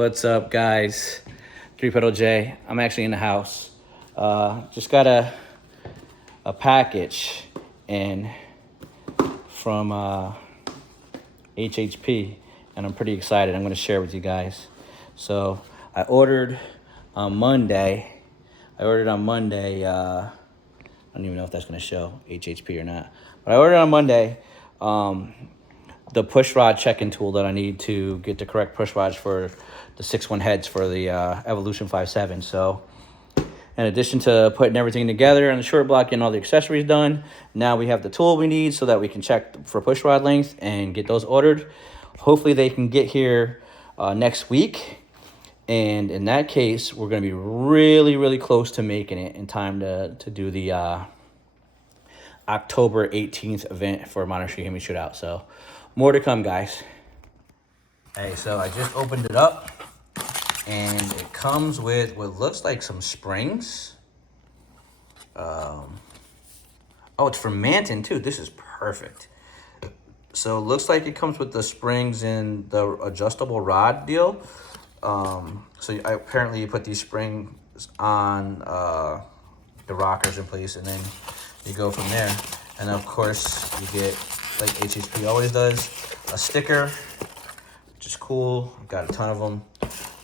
What's up, guys? 3-Pedal J. I'm actually in the house. Just got a package in from HHP, and I'm pretty excited. I'm going to share it with you guys. So I ordered on Monday. I don't even know if that's going to show HHP or not. But I ordered on Monday the push rod check-in tool that I need to get the correct push rods for the 6-1 heads for the Evolution 5.7. So in addition to putting everything together and the short block and all the accessories done, now we have the tool we need so that we can check for push rod length and get those ordered. Hopefully they can get here next week. And in that case, we're going to be really, really close to making it in time to do the October 18th event for ModernRedHemi Shootout. So more to come, guys. Hey, so I just opened it up, and it comes with what looks like some springs. Oh, it's from Manton too. This is perfect. So it looks like it comes with the springs and the adjustable rod deal. Apparently you put these springs on the rockers in place, and then you go from there. And of course you get, like HHP always does, a sticker, which is cool. I've got a ton of them.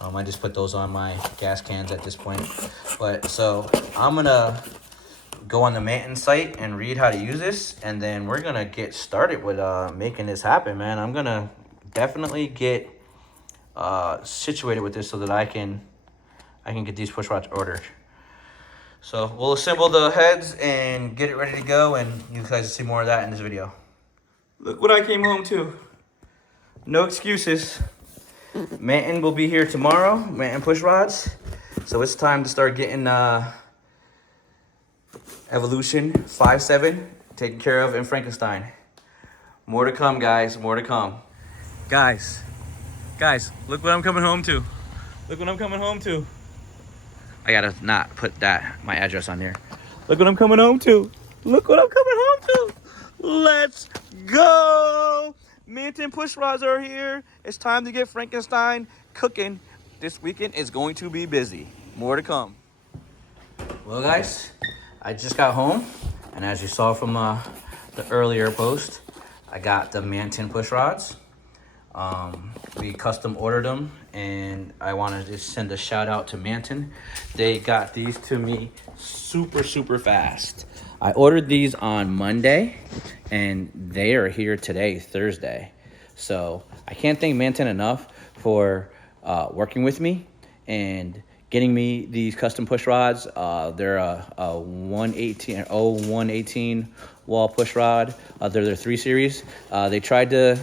I just put those on my gas cans at this point. But so I'm gonna go on the Manton site and read how to use this, and then we're gonna get started with making this happen, man. I'm gonna definitely get situated with this so that I can get these push rods ordered. So we'll assemble the heads and get it ready to go, and you guys will see more of that in this video. Look what I came home to. No excuses. Manton will be here tomorrow, Manton push rods. So it's time to start getting Evolution 5.7 taken care of in Frankenstein. More to come, guys, more to come. Guys, look what I'm coming home to. Look what I'm coming home to. I gotta not put my address on there. Look what I'm coming home to. Look what I'm coming home to. Let's go. Manton push rods are here. It's time to get Frankenstein cooking. This weekend is going to be busy. More to come. Well, guys, I just got home, and as you saw from the earlier post, I got the Manton push rods. We custom ordered them, and I wanted to send a shout out to Manton. They got these to me super fast. I ordered these on Monday, and they are here today, Thursday. So I can't thank Manton enough for working with me and getting me these custom push rods. They're a 118 wall push rod. They're their 3 series. They tried to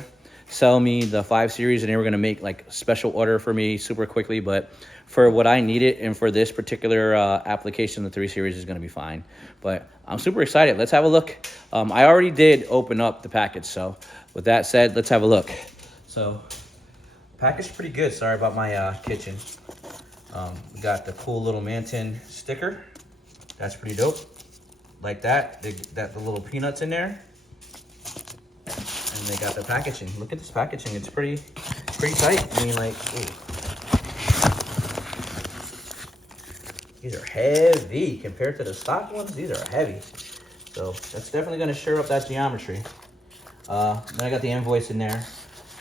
sell me the 5 series, and they were gonna make like special order for me super quickly, but for what I needed and for this particular application, the 3 series is gonna be fine. But I'm super excited. Let's have a look. I already did open up the package, so with that said, let's have a look. So package pretty good. Sorry about my kitchen. We got the cool little Manton sticker. That's pretty dope. Like that. They got the little peanuts in there. And they got the packaging. Look at this packaging. It's pretty tight. I mean, like, ooh. These are heavy compared to the stock ones. These are heavy. So that's definitely going to shore up that geometry. Then I got the invoice in there.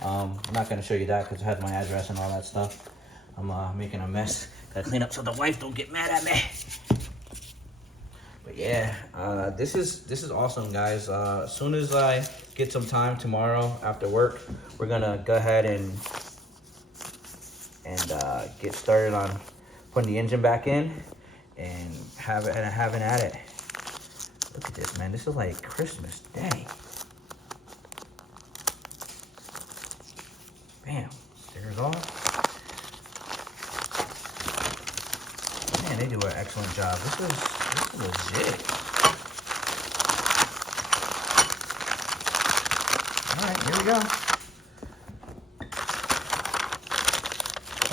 I'm not going to show you that because it has my address and all that stuff. I'm making a mess. Gotta clean up so the wife don't get mad at me. But yeah, this is awesome, guys. As soon as I get some time tomorrow after work, we're gonna go ahead and get started on putting the engine back in and having at it. Look at this, man. This is like Christmas Day. Bam. Stickers off. Man, they do an excellent job. This is legit. All right, here we go.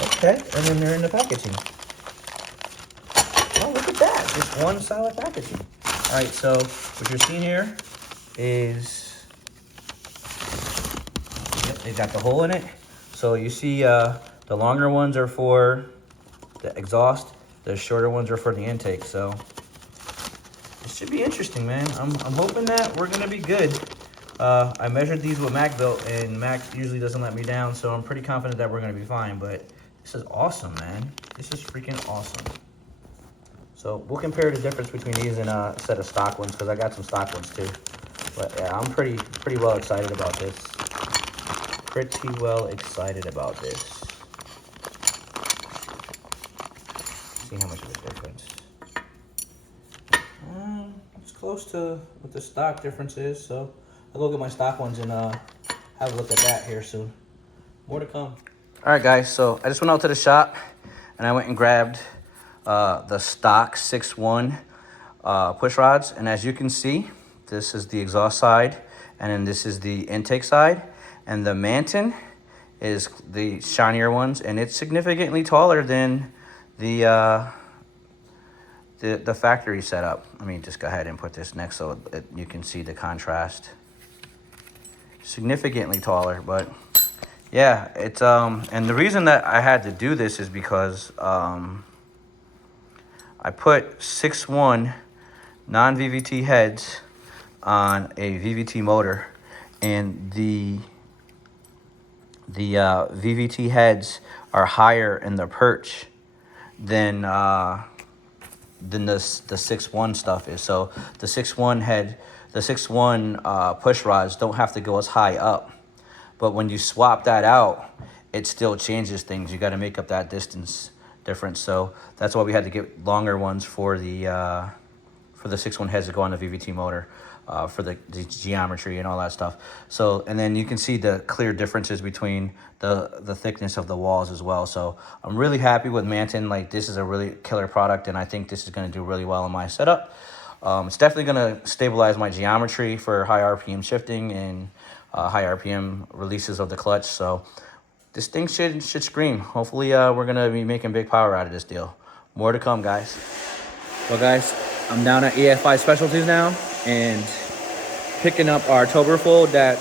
Okay, and then they're in the packaging. Oh, look at that. Just one solid packaging. All right, so what you're seeing here is, yep, they got the hole in it. So you see The longer ones are for the exhaust. The shorter ones are for the intake. So it should be interesting, man. I'm hoping that we're gonna be good. I measured these with Mac built, and Mac usually doesn't let me down, so I'm pretty confident that we're gonna be fine. But this is awesome, man. This is freaking awesome. So we'll compare the difference between these and a set of stock ones, because I got some stock ones too. But yeah, I'm pretty well excited about this. Pretty well excited about this. See how much of a difference. It's close to what the stock difference is, so I'll go get my stock ones and have a look at that here soon. More to come. All right, guys, so I just went out to the shop and I went and grabbed the stock 6.1 push rods, and as you can see, this is the exhaust side, and then this is the intake side, and the Manton is the shinier ones, and it's significantly taller than the factory setup. Let me just go ahead and put this next so you can see the contrast. Significantly taller, but yeah, it's and the reason that I had to do this is because I put 6.1 non-VVT heads on a VVT motor, and the VVT heads are higher in the perch than the 6.1 stuff is. So the 6.1 head, the 6.1 push rods don't have to go as high up, but when you swap that out, it still changes things. You got to make up that distance difference. So that's why we had to get longer ones for the 6.1 heads to go on the VVT motor. For the geometry and all that stuff. So, and then you can see the clear differences between the thickness of the walls as well. So I'm really happy with Manton. Like, this is a really killer product, and I think this is going to do really well in my setup. It's definitely going to stabilize my geometry for high RPM shifting and high RPM releases of the clutch. So this thing should scream. Hopefully we're going to be making big power out of this deal. More to come, guys. Well, guys, I'm down at EFI Specialties now, and picking up our Toberfold that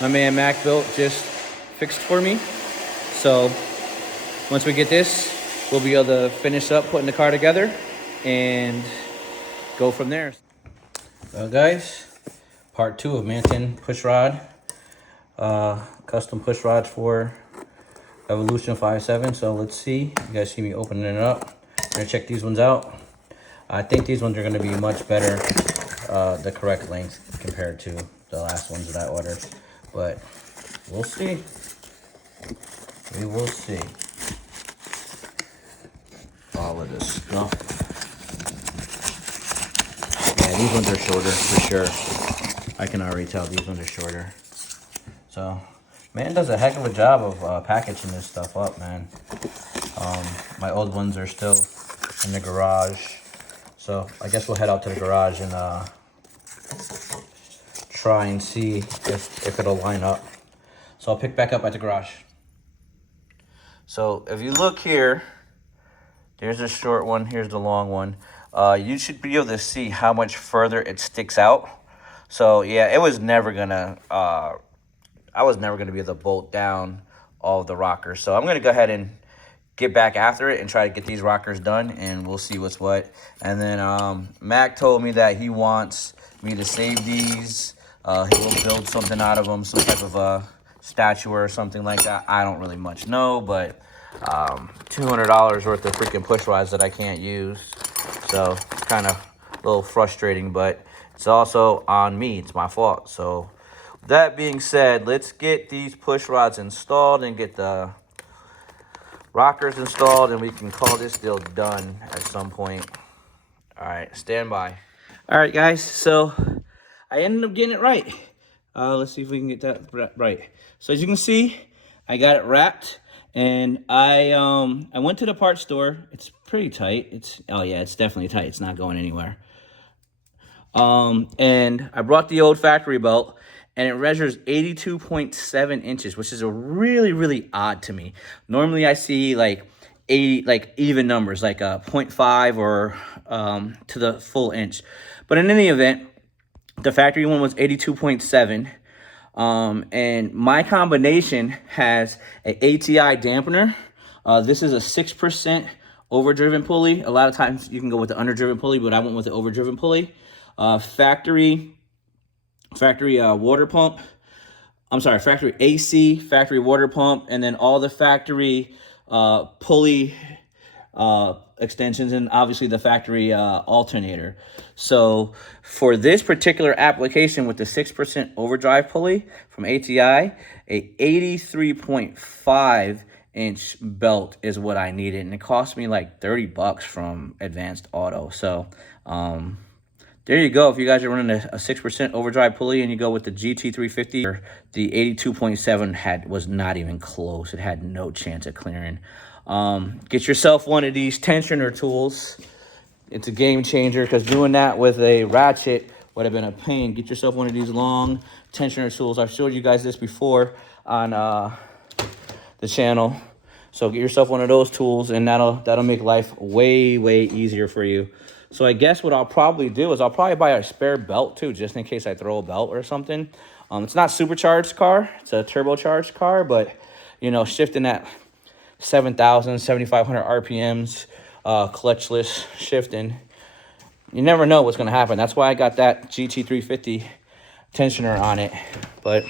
my man Mac built just fixed for me. So once we get this, we'll be able to finish up putting the car together and go from there. Well, guys, part 2 of Manton push rod, custom push rods for Evolution 5.7. So let's see. You guys see me opening it up. I'm gonna check these ones out. I think these ones are gonna be much better. The correct length compared to the last ones that I ordered, but we'll see. We will see. All of this stuff. Yeah, these ones are shorter for sure. I can already tell these ones are shorter. So, man does a heck of a job of packaging this stuff up, man. My old ones are still in the garage, so I guess we'll head out to the garage and try and see if it'll line up. So I'll pick back up at the garage. So if you look here, there's a short one, here's the long one. You should be able to see how much further it sticks out. So yeah, it was never gonna, I was never gonna be able to bolt down all of the rockers. So I'm gonna go ahead and get back after it and try to get these rockers done, and we'll see what's what. And then Mac told me that he wants me to save these. He will build something out of them, some type of a statue or something like that. I don't really much know, but $200 worth of freaking push rods that I can't use. So it's kind of a little frustrating, but it's also on me. It's my fault. So that being said, let's get these push rods installed and get the rockers installed, and we can call this deal done at some point. All right, stand by. All right, guys, so I ended up getting it right. Let's see if we can get that right. So as you can see, I got it wrapped, and I went to the parts store. It's pretty tight. Oh yeah, it's definitely tight. It's not going anywhere. And I brought the old factory belt, and it measures 82.7 inches, which is a really odd to me. Normally I see like 80, like even numbers, like a 0.5 or to the full inch. But in any event, the factory one was 82.7. And my combination has a ATI dampener, This is a 6% overdriven pulley. A lot of times you can go with the underdriven pulley, but I went with the overdriven pulley. Factory water pump. I'm sorry, factory AC, factory water pump, and then all the factory pulley extensions, and obviously the factory alternator. So for this particular application with the 6% overdrive pulley from ATI, a 83.5-inch belt is what I needed, and it cost me like $30 from Advanced Auto. So there you go. If you guys are running a 6% overdrive pulley and you go with the GT350, or the 82.7 was not even close. It had no chance of clearing. Get yourself one of these tensioner tools. It's a game changer, because doing that with a ratchet would have been a pain. Get yourself one of these long tensioner tools. I've showed you guys this before on the channel. So get yourself one of those tools, and that'll make life way easier for you. So I guess what I'll probably do is I'll probably buy a spare belt too, just in case I throw a belt or something. It's not supercharged car, it's a turbocharged car, but you know, shifting at 7,000, 7,500 RPMs, clutchless shifting, you never know what's gonna happen. That's why I got that GT350 tensioner on it. But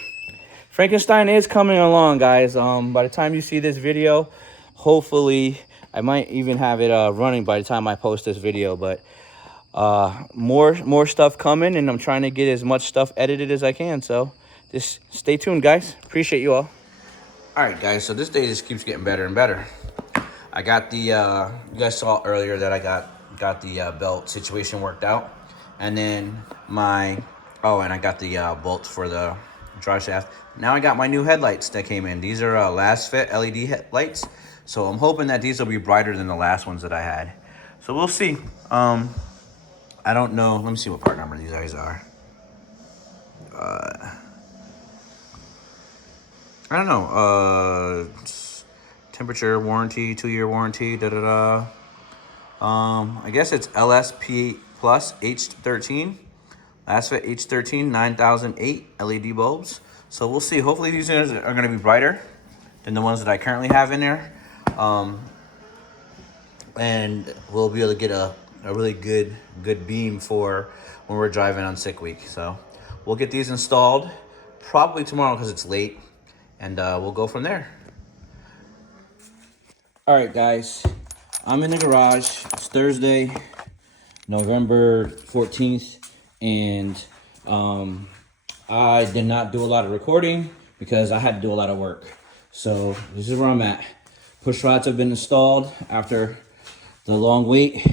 Frankenstein is coming along, guys. By the time you see this video, hopefully I might even have it running by the time I post this video. But more stuff coming, and I'm trying to get as much stuff edited as I can. So just stay tuned, guys. Appreciate you all. All right, guys. So this day just keeps getting better and better. I got the you guys saw earlier that I got the belt situation worked out, and then and I got the bolts for the drive shaft. Now I got my new headlights that came in. These are last fit LED headlights. So I'm hoping that these will be brighter than the last ones that I had. So we'll see. I don't know. Let me see what part number these guys are. I don't know. Temperature, warranty, 2-year warranty, I guess it's LSP Plus H13. Last fit H13, 9008 LED bulbs. So we'll see. Hopefully these are going to be brighter than the ones that I currently have in there. And we'll be able to get a really good beam for when we're driving on sick week. So we'll get these installed probably tomorrow because it's late, and we'll go from there. All right, guys, I'm in the garage. It's Thursday, November 14th, and I did not do a lot of recording because I had to do a lot of work. So this is where I'm at. Push rods have been installed after the long wait.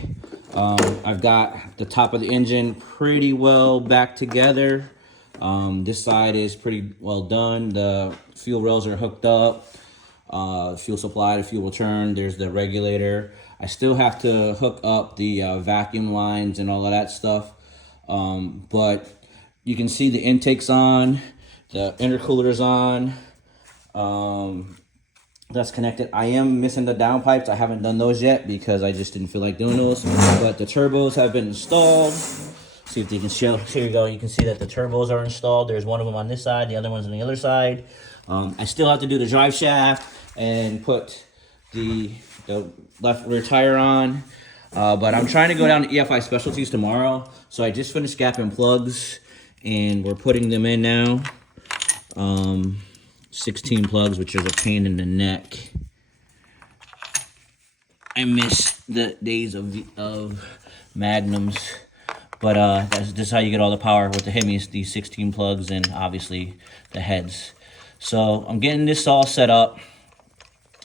I've got the top of the engine pretty well back together. This side is pretty well done. The fuel rails are hooked up. Fuel supply, the fuel return. There's the regulator. I still have to hook up the vacuum lines and all of that stuff. But you can see the intake's on, the intercooler's on. That's connected. I am missing the downpipes. I haven't done those yet because I just didn't feel like doing those. But the turbos have been installed. See if you can show. Here you go. You can see that the turbos are installed. There's one of them on this side. The other one's on the other side. I still have to do the drive shaft and put the left rear tire on. But I'm trying to go down to EFI Specialties tomorrow. So I just finished gapping plugs, and we're putting them in now. 16 plugs, which is a pain in the neck. I miss the days of Magnums, but that's just how you get all the power with the Hemis, these 16 plugs, and obviously the heads. So I'm getting this all set up.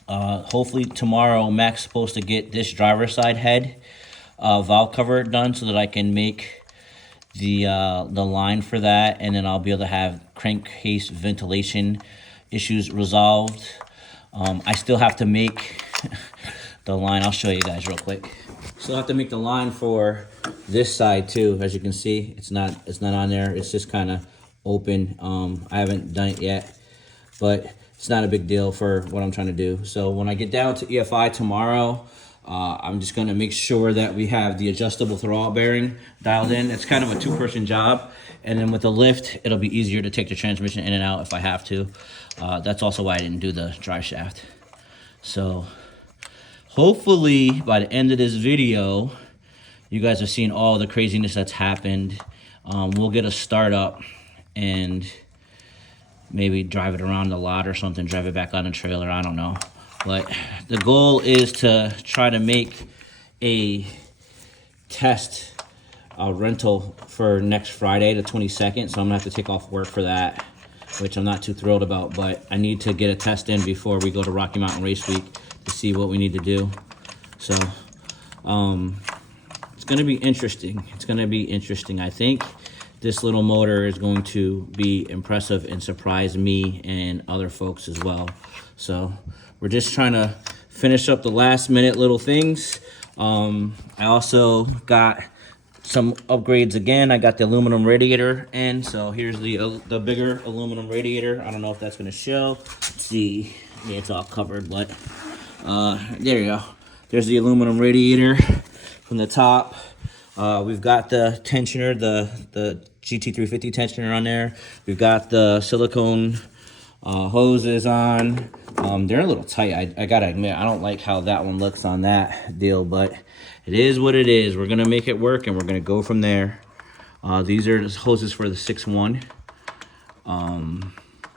Hopefully tomorrow Mac's supposed to get this driver's side head valve cover done so that I can make the line for that, and then I'll be able to have crankcase ventilation issues resolved. I still have to make the line. I'll show you guys real quick. Still have to make the line for this side too. As you can see, it's not on there. It's just kind of open. I haven't done it yet, but it's not a big deal for what I'm trying to do. So when I get down to EFI tomorrow, I'm just going to make sure that we have the adjustable throttle bearing dialed in. It's kind of a two-person job. And then with the lift, it'll be easier to take the transmission in and out if I have to. That's also why I didn't do the drive shaft. So hopefully by the end of this video, you guys are seeing all the craziness that's happened. We'll get a startup and maybe drive it around the lot or something, drive it back on the trailer, I don't know. But the goal is to try to make a test rental for next Friday, the 22nd. So I'm gonna have to take off work for that, which I'm not too thrilled about, but I need to get a test in before we go to Rocky Mountain Race Week to see what we need to do. So it's gonna be interesting. It's gonna be interesting. I think this little motor is going to be impressive and surprise me and other folks as well. So we're just trying to finish up the last minute little things. I also got some upgrades again. I got the aluminum radiator in, so here's the bigger aluminum radiator. I don't know if that's gonna show. Let's see, yeah, it's all covered, but there you go. There's the aluminum radiator from the top. We've got the tensioner, the GT350 tensioner on there. We've got the silicone hoses on. They're a little tight. I gotta admit, I don't like how that one looks on that deal, but it is what it is. We're gonna make it work and we're gonna go from there. These are the hoses for the 6.1.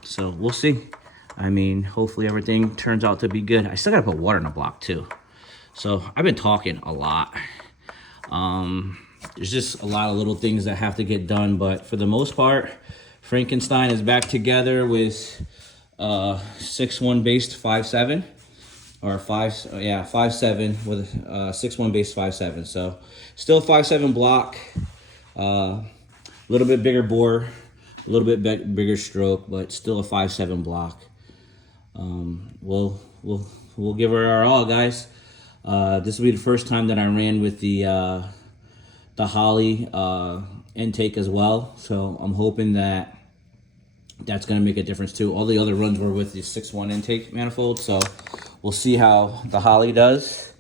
So we'll see. I mean, hopefully everything turns out to be good. I still gotta put water in the block too. So I've been talking a lot. There's just a lot of little things that have to get done, but for the most part, Frankenstein is back together with 6.1 based 5.7 or 5.7 with 6.1 based 5.7. So still 5.7 block, a little bit bigger bore, a little bit bigger stroke, but still a 5.7 block. We'll give her our all, guys. This will be the first time that I ran with the Holley intake as well, so I'm hoping that that's going to make a difference too. All the other runs were with the 6.1 intake manifold, so we'll see how the Holley does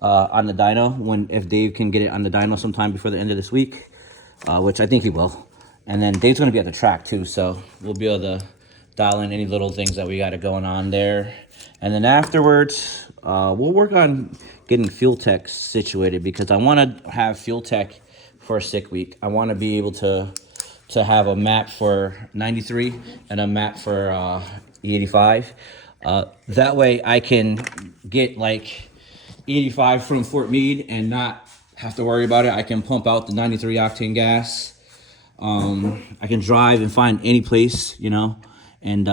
on the dyno, if Dave can get it on the dyno sometime before the end of this week, which I think he will. And then Dave's going to be at the track too, so we'll be able to dial in any little things that we got going on there. And then afterwards, we'll work on getting fuel tech situated, because I want to have fuel tech for a sick week. I want to be able to have a map for 93 and a map for E85. That way I can get like E85 from Fort Meade and not have to worry about it. I can pump out the 93 octane gas. I can drive and find any place, you know, and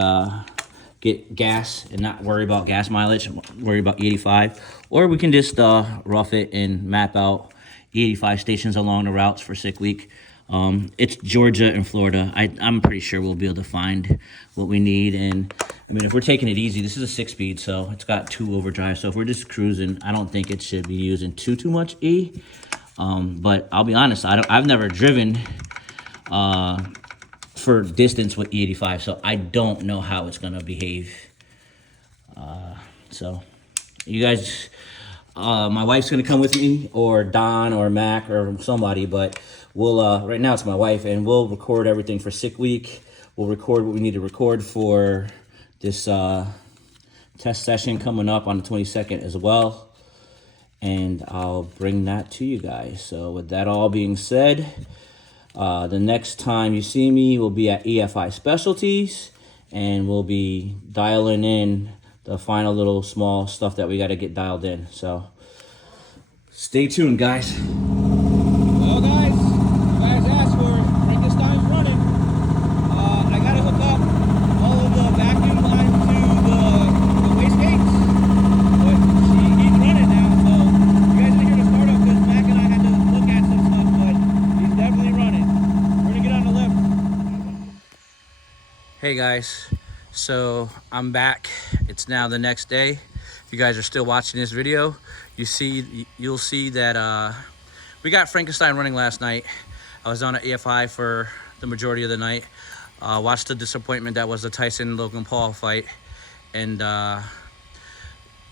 get gas and not worry about gas mileage, worry about E85. Or we can just rough it and map out E85 stations along the routes for sick week. It's Georgia and Florida. I'm pretty sure we'll be able to find what we need. And I mean, if we're taking it easy, this is a 6-speed, so it's got 2 overdrive. So if we're just cruising, I don't think it should be using too much E. But I'll be honest, I've never driven for distance with E85, so I don't know how it's gonna behave. So you guys, my wife's gonna come with me, or Don or Mac or somebody, but we'll right now it's my wife, and we'll record everything for sick week. We'll record what we need to record for this test session coming up on the 22nd as well, and I'll bring that to you guys. So with that all being said, the next time you see me will be at EFI Specialties, and we'll be dialing in the final little small stuff that we got to get dialed in. So stay tuned, guys. Well, guys, you guys asked for it. Frankenstein's running. I got to hook up all of the vacuum lines to the wastegates, but he's running now. So you guys didn't hear the startup because Mac and I had to look at some stuff, but he's definitely running. We're gonna get on the lift. Hey guys, so I'm back. It's now the next day. If you guys are still watching this video, you'll see that we got Frankenstein running last night. I was on at EFI for the majority of the night. Watched the disappointment that was the Tyson-Logan Paul fight, and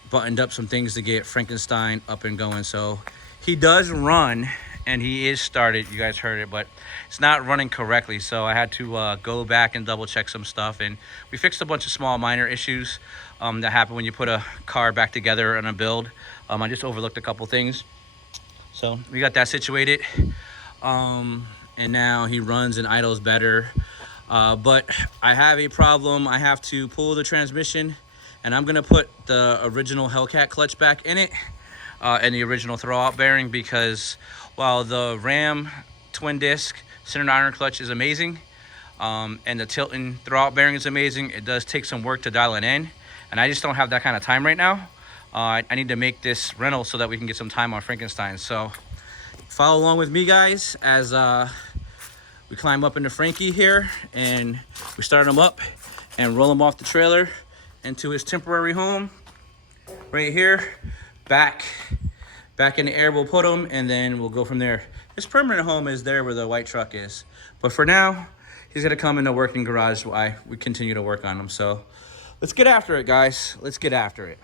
buttoned up some things to get Frankenstein up and going. So he does run, and he is started. You guys heard it, but it's not running correctly. So I had to go back and double check some stuff, and we fixed a bunch of small minor issues that happen when you put a car back together on a build. I just overlooked a couple things. So we got that situated. And now he runs and idles better. But I have a problem. I have to pull the transmission, and I'm gonna put the original Hellcat clutch back in it, and the original throwout bearing, because while the Ram twin disc centered iron clutch is amazing, and the Tilton throwout bearing is amazing, it does take some work to dial it in, and I just don't have that kind of time right now. I need to make this rental so that we can get some time on Frankenstein. So follow along with me, guys, as we climb up into Frankie here, and we start him up and roll him off the trailer into his temporary home right here. Back in the air we'll put him, and then we'll go from there. His permanent home is there where the white truck is, but for now he's gonna come in the working garage while we continue to work on him. So let's get after it, guys. Let's get after it.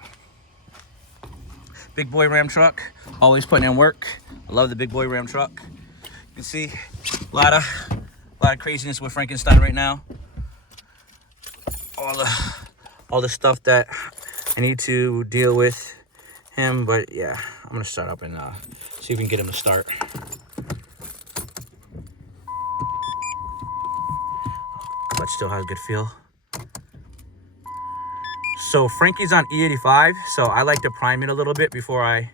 Big boy Ram truck, always putting in work. I love the big boy Ram truck. You can see a lot of craziness with Frankenstein right now. All the stuff that I need to deal with him, but yeah, I'm gonna start up and see if we can get him to start. Clutch still has a good feel. So Frankie's on E85, so I like to prime it a little bit before I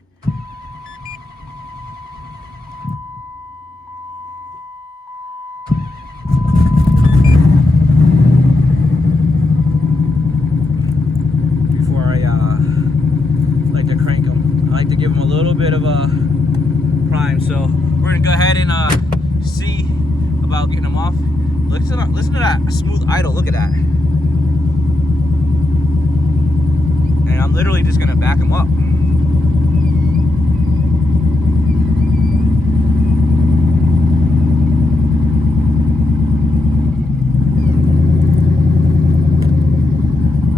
like to crank them. I like to give them a little bit of a prime. So we're gonna go ahead and see about getting them off. Listen to that smooth idle. Look at that. And I'm literally just gonna back them up.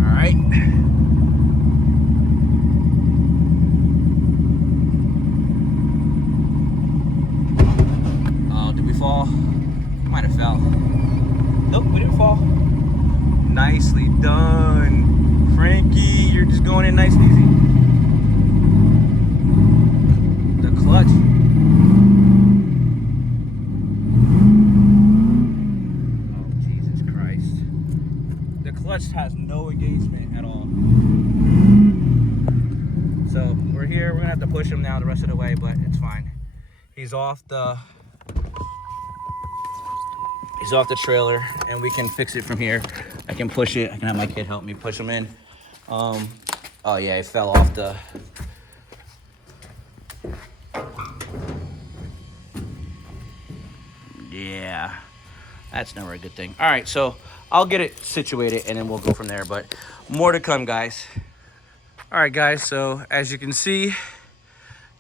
All right. Oh, did we fall? Might have fell. Nope, we didn't fall. Nicely done. Frankie, you're just going in nice and easy. The clutch. Oh, Jesus Christ. The clutch has no engagement at all. So we're here. We're gonna have to push him now the rest of the way, but it's fine. He's off the trailer, and we can fix it from here. I can push it. I can have my kid help me push him in. Oh yeah, it fell off the... Yeah, that's never a good thing. All right, so I'll get it situated and then we'll go from there, but more to come, guys. All right, guys, so as you can see,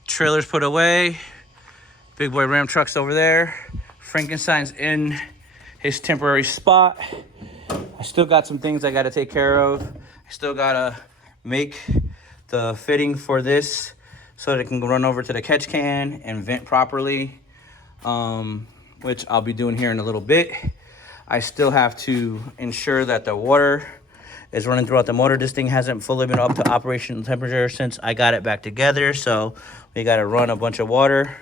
trailer's put away. Big boy Ram truck's over there. Frankenstein's in his temporary spot. I still got some things I got to take care of. I still got to make the fitting for this so that it can run over to the catch can and vent properly, which I'll be doing here in a little bit. I still have to ensure that the water is running throughout the motor. This thing hasn't fully been up to operational temperature since I got it back together, so we got to run a bunch of water,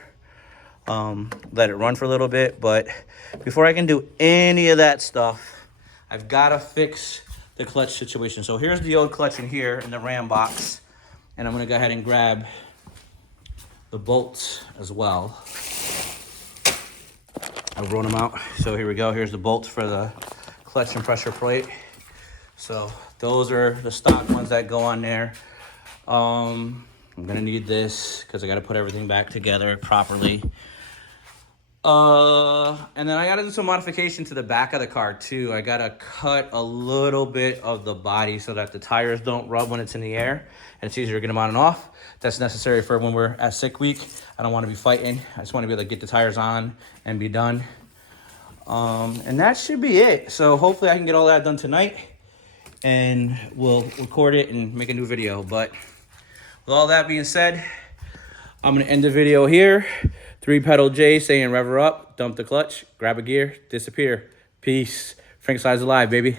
let it run for a little bit. But before I can do any of that stuff, I've got to fix the clutch situation. So here's the old clutch in here in the Ram box, and I'm going to go ahead and grab the bolts as well. I've rolled them out. So here we go. Here's the bolts for the clutch and pressure plate. So those are the stock ones that go on there. I'm going to need this because I got to put everything back together properly. And then I got to do some modification to the back of the car too. I got to cut a little bit of the body so that the tires don't rub when it's in the air, and it's easier to get them on and off. That's necessary for when we're at sick week. I don't want to be fighting. I just want to be able to get the tires on and be done. And that should be it. So hopefully I can get all that done tonight, and we'll record it and make a new video. But with all that being said, I'm going to end the video here. 3-pedal J saying rev her up, dump the clutch, grab a gear, disappear. Peace. Frankenstein's alive, baby.